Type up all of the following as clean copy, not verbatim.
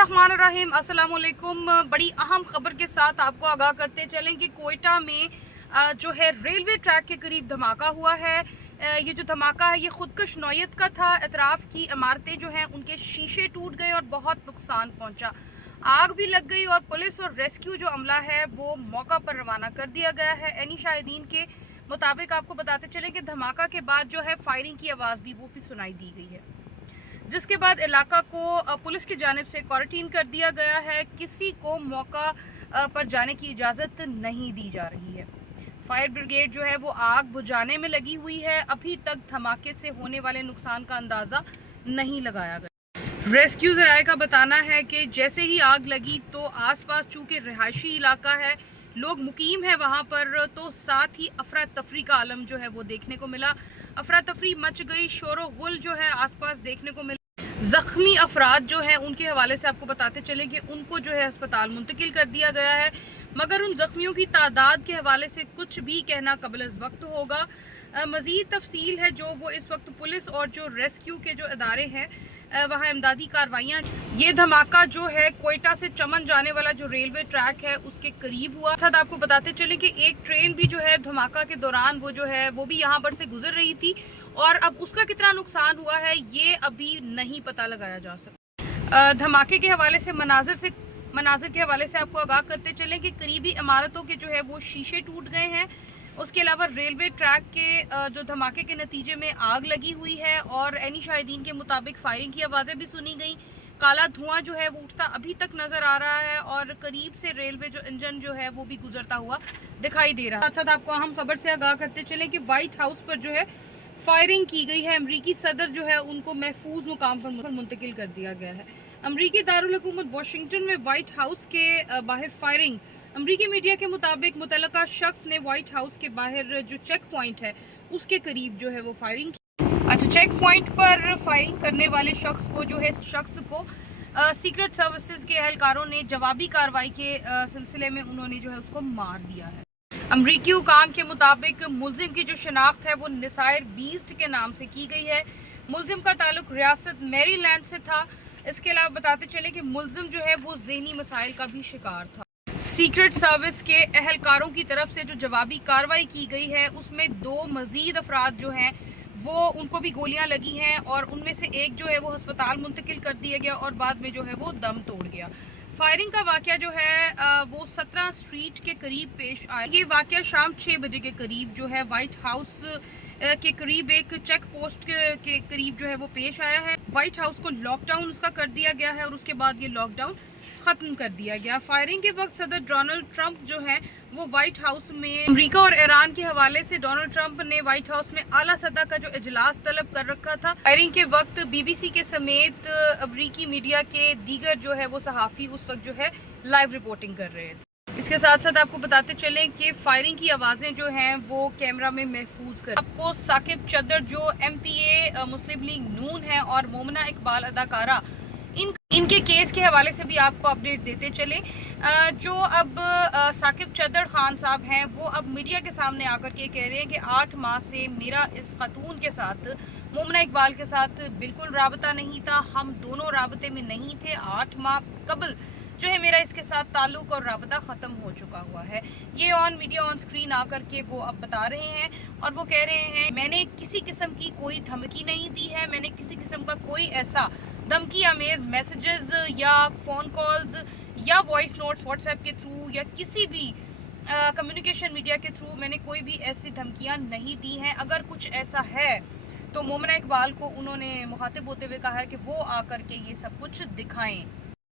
बिस्मिल्लाहिर्रहमानिर्रहीम। अस्सलाम वालेकुम। बड़ी अहम खबर के साथ आपको आगाह करते चलें कि कोयटा में जो है रेलवे ट्रैक के करीब धमाका हुआ है। ये जो धमाका है ये खुदकश नौयत का था। अतराफ़ की इमारतें जो हैं उनके शीशे टूट गए और बहुत नुकसान पहुंचा। आग भी लग गई और पुलिस और रेस्क्यू जो अमला है वो मौका पर रवाना कर दिया गया है। एनी शाहिदीन के मुताबिक आपको बताते चलें कि धमाका के बाद जो है फायरिंग की आवाज़ भी सुनाई दी गई है, जिसके बाद इलाका को पुलिस की जानिब से क्वारंटीन कर दिया गया है। किसी को मौका पर जाने की इजाज़त नहीं दी जा रही है। फायर ब्रिगेड जो है वो आग बुझाने में लगी हुई है। अभी तक धमाके से होने वाले नुकसान का अंदाज़ा नहीं लगाया गया। रेस्क्यू ज़राए का बताना है कि जैसे ही आग लगी तो आसपास चूँकि रिहायशी इलाका है, लोग मुकीम है वहाँ पर, तो साथ ही अफरा तफरी का आलम जो है वो देखने को मिला। अफरा तफरी मच गई, शोर गुल जो है आसपास देखने को मिला। ज़ख्मी अफराद जो हैं उनके हवाले से आपको बताते चले कि उनको जो है अस्पताल मुंतकिल कर दिया गया है, मगर उन ज़ख्मियों की तादाद के हवाले से कुछ भी कहना कबल अज़ वक्त होगा। मज़ीद तफसील है जो वो इस वक्त पुलिस और जो रेस्क्यू के जो इदारे हैं वहाँ इमदादी कार्रवाइयाँ। ये धमाका जो है कोयटा से चमन जाने वाला जो रेलवे ट्रैक है उसके करीब हुआ। साथ आपको बताते चले कि एक ट्रेन भी जो है धमाका के दौरान वो भी यहाँ पर से गुजर रही थी, और अब उसका कितना नुकसान हुआ है ये अभी नहीं पता लगाया जा सकता। धमाके के हवाले से मनाजिर के हवाले से आपको आगाह करते चले कि करीबी इमारतों के जो है वो शीशे टूट गए हैं। उसके अलावा रेलवे ट्रैक के जो धमाके के नतीजे में आग लगी हुई है, और एनी शाहिदीन के मुताबिक फायरिंग की आवाज़ें भी सुनी गई। काला धुआं जो है वो उठता अभी तक नज़र आ रहा है, और करीब से रेलवे जो इंजन जो है वो भी गुजरता हुआ दिखाई दे रहा है। साथ साथ आपको अहम खबर से आगाह करते चले कि व्हाइट हाउस पर जो है फायरिंग की गई है। अमरीकी सदर जो है उनको महफूज मुकाम पर मुंतकिल कर दिया गया है। अमरीकी दारुल हुकूमत वाशिंगटन में व्हाइट हाउस के बाहर फायरिंग। अमरीकी मीडिया के मुताबिक मुतलका शख्स ने व्हाइट हाउस के बाहर जो चेक पॉइंट है उसके करीब जो है वो फायरिंग की। चेक पॉइंट पर फायरिंग करने वाले शख्स को सीक्रेट सर्विसेज के एहलकारों ने जवाबी कार्रवाई के सिलसिले में उन्होंने जो है उसको मार दिया है। अमरीकी हुकाम के मुताबिक मुलजिम की जो शनाख्त है वो निसायर बीस्ट के नाम से की गई है। मुलजिम का ताल्लुक रियासत मैरीलैंड से था। इसके अलावा बताते चले कि मुलजिम जो है वो ज़हनी मसाइल का भी शिकार था। सीक्रेट सर्विस के एहलकारों की तरफ से जो जवाबी कार्रवाई की गई है उसमें 2 मजीद अफराद जो हैं वो उनको भी गोलियां लगी हैं, और उनमें से एक जो है वो अस्पताल मुंतकिल कर दिया गया और बाद में जो है वो दम तोड़ गया। फायरिंग का वाक़या जो है वो 17 स्ट्रीट के करीब पेश आया। ये वाक़या शाम 6 बजे के करीब जो है व्हाइट हाउस के करीब एक चेक पोस्ट के करीब जो है वो पेश आया है। व्हाइट हाउस को लॉकडाउन उसका कर दिया गया है और उसके बाद ये लॉकडाउन ख़त्म कर दिया गया। फायरिंग के वक्त सदर डोनाल्ड ट्रंप जो है वो व्हाइट हाउस में, अमेरिका और ईरान के हवाले से डोनाल्ड ट्रंप ने व्हाइट हाउस में आला सतह का जो इजलास तलब कर रखा था। फायरिंग के वक्त बीबीसी के समेत अमरीकी मीडिया के दीगर जो है वो सहाफ़ी उस वक्त जो है लाइव रिपोर्टिंग कर रहे थे। इसके साथ साथ आपको बताते चलें कि फायरिंग की आवाज़ें जो हैं वो कैमरा में महफूज कर आपको साकिब चद्दर जो MPA मुस्लिम लीग नून है और मोमना इकबाल अदाकारा, इनके केस के हवाले से भी आपको अपडेट देते चले। जो अब साकिब चद्दर खान साहब हैं वो अब मीडिया के सामने आकर के कह रहे हैं कि 8 माह से मेरा इस खातून के साथ, मोमना इकबाल के साथ बिल्कुल राबता नहीं था। हम दोनों राबते में नहीं थे। 8 माह कबल जो है मेरा इसके साथ ताल्लुक और राबता ख़त्म हो चुका हुआ है। ये ऑन मीडिया ऑन स्क्रीन आकर के वो अब बता रहे हैं, और वो कह रहे हैं मैंने किसी किस्म की कोई धमकी नहीं दी है, मैंने किसी किस्म का कोई ऐसा धमकी आमेज मैसेजेस या फ़ोन कॉल्स या वॉइस नोट्स व्हाट्सएप के थ्रू या किसी भी कम्युनिकेशन मीडिया के थ्रू मैंने कोई भी ऐसी धमकियाँ नहीं दी हैं। अगर कुछ ऐसा है तो मोमना इकबाल को उन्होंने मुखातिब होते हुए कहा है कि वो आकर के ये सब कुछ दिखाएं।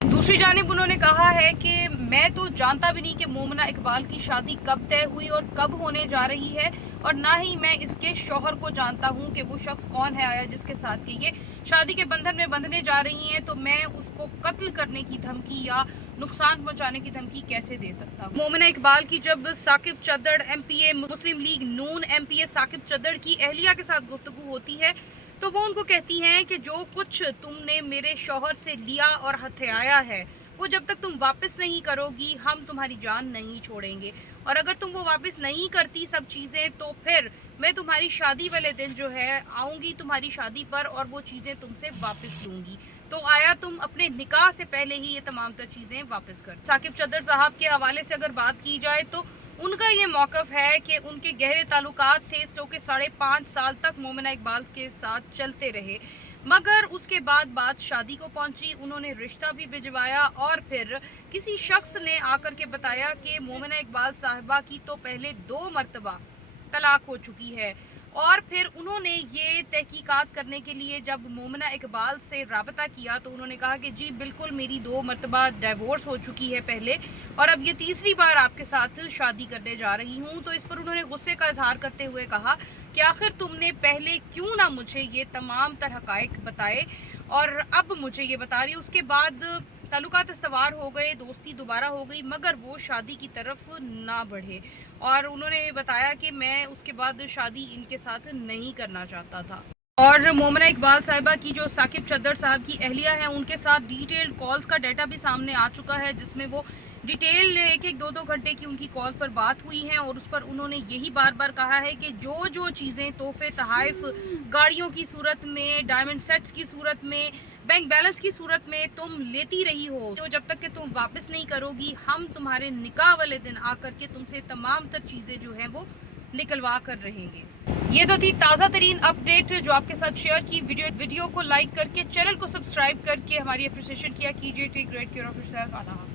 दूसरी जानिब उन्होंने कहा है कि मैं तो जानता भी नहीं कि मोमना इकबाल की शादी कब तय हुई और कब होने जा रही है, और ना ही मैं इसके शौहर को जानता हूं कि वो शख्स कौन है आया जिसके साथ कि ये शादी के बंधन में बंधने जा रही हैं, तो मैं उसको कत्ल करने की धमकी या नुकसान पहुंचाने की धमकी कैसे दे सकता हूं। मोमना इकबाल की जब साकिब चद्दर MPA मुस्लिम लीग नून MPA साकिब चद्दर की अहलिया के साथ गुफ्तगू होती है तो वो उनको कहती हैं कि जो कुछ तुमने मेरे शौहर से लिया और हथियाया है वो जब तक तुम वापस नहीं करोगी हम तुम्हारी जान नहीं छोड़ेंगे, और अगर तुम वो वापस नहीं करती सब चीज़ें तो फिर मैं तुम्हारी शादी वाले दिन जो है आऊँगी तुम्हारी शादी पर और वो चीज़ें तुमसे वापस लूँगी। तो आया तुम अपने निकाह से पहले ही ये तमाम तर चीज़ें वापस कर। साकिब चद्दर साहब के हवाले से अगर बात की जाए तो उनका ये मौक़िफ़ है कि उनके गहरे ताल्लुकात थे जो कि 5.5 साल तक मोमिना इकबाल के साथ चलते रहे, मगर उसके बाद बात शादी को पहुंची। उन्होंने रिश्ता भी भिजवाया और फिर किसी शख्स ने आकर के बताया कि मोमिना इकबाल साहिबा की तो पहले 2 मरतबा तलाक हो चुकी है। और फिर उन्होंने ये तहकीकात करने के लिए जब मोमिना इकबाल से राबता किया तो उन्होंने कहा कि जी बिल्कुल मेरी 2 मरतबा डिवोर्स हो चुकी है पहले, और अब ये तीसरी बार आपके साथ शादी करने जा रही हूँ। तो इस पर उन्होंने गुस्से का इजहार करते हुए कहा कि आखिर तुमने पहले क्यों ना मुझे ये तमाम तर हक़ाइक़ बताए और अब मुझे ये बता रही। उसके बाद ताल्लुकात इस्तवार हो गए, दोस्ती दोबारा हो गई, मगर वो शादी की तरफ ना बढ़े। और उन्होंने बताया कि मैं उसके बाद शादी इनके साथ नहीं करना चाहता था। और मोमिना इकबाल साहिबा की जो साकिब चद्दर साहब की अहलिया है, उनके साथ डिटेल्ड कॉल्स का डाटा भी सामने आ चुका है, जिसमें वो डिटेल 1-2 घंटे की उनकी कॉल पर बात हुई है। और उस पर उन्होंने यही बार बार कहा है कि जो चीज़ें तोहफे तहाइफ गाड़ियों की सूरत में, डायमंड सेट्स की सूरत में, बैंक बैलेंस की सूरत में तुम लेती रही हो, तो जब तक कि तुम वापस नहीं करोगी, हम तुम्हारे निकाह वाले दिन आकर के तुमसे तमाम तर चीज़ें जो हैं वो निकलवा कर रहेंगे। ये तो थी ताज़ा तरीन अपडेट जो आपके साथ शेयर की। वीडियो को लाइक करके, चैनल को सब्सक्राइब करके हमारी अप्रिसिएशन किया कीजिए। Take great care of yourself.